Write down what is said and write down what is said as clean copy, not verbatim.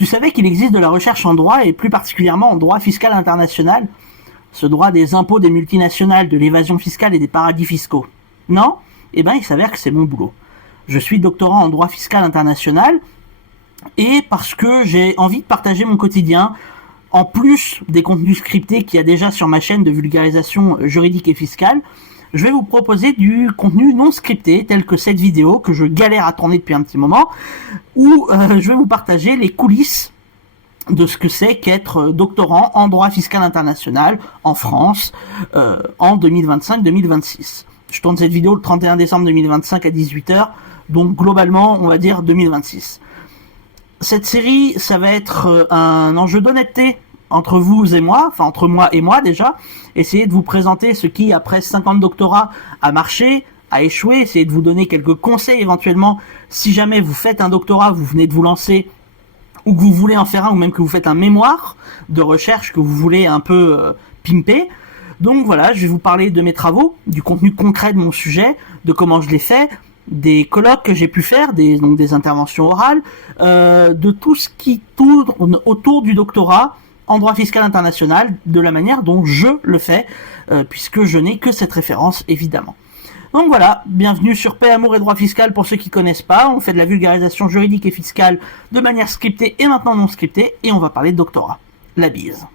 Tu savais qu'il existe de la recherche en droit, et plus particulièrement en droit fiscal international, ce droit des impôts des multinationales, de l'évasion fiscale et des paradis fiscaux? Non? Eh ben, il s'avère que c'est mon boulot. Je suis doctorant en droit fiscal international, et parce que j'ai envie de partager mon quotidien, en plus des contenus scriptés qu'il y a déjà sur ma chaîne de vulgarisation juridique et fiscale, je vais vous proposer du contenu non scripté, tel que cette vidéo que je galère à tourner depuis un petit moment, où je vais vous partager les coulisses de ce que c'est qu'être doctorant en droit fiscal international en France en 2025-2026. Je tourne cette vidéo le 31 décembre 2025 à 18h, donc globalement, on va dire 2026. Cette série, ça va être un enjeu d'honnêteté entre vous et moi, enfin entre moi et moi déjà, essayer de vous présenter ce qui, après 50 doctorats, a marché, a échoué, essayer de vous donner quelques conseils éventuellement, si jamais vous faites un doctorat, vous venez de vous lancer, ou que vous voulez en faire un, ou même que vous faites un mémoire de recherche que vous voulez un peu pimper. Donc voilà, je vais vous parler de mes travaux, du contenu concret de mon sujet, de comment je l'ai fait, des colloques que j'ai pu faire, donc des interventions orales, de tout ce qui tourne autour du doctorat en droit fiscal international, de la manière dont je le fais, puisque je n'ai que cette référence, évidemment. Donc voilà, bienvenue sur Paix, Amour et Droit Fiscal pour ceux qui connaissent pas. On fait de la vulgarisation juridique et fiscale de manière scriptée et maintenant non scriptée, et on va parler de doctorat. La bise.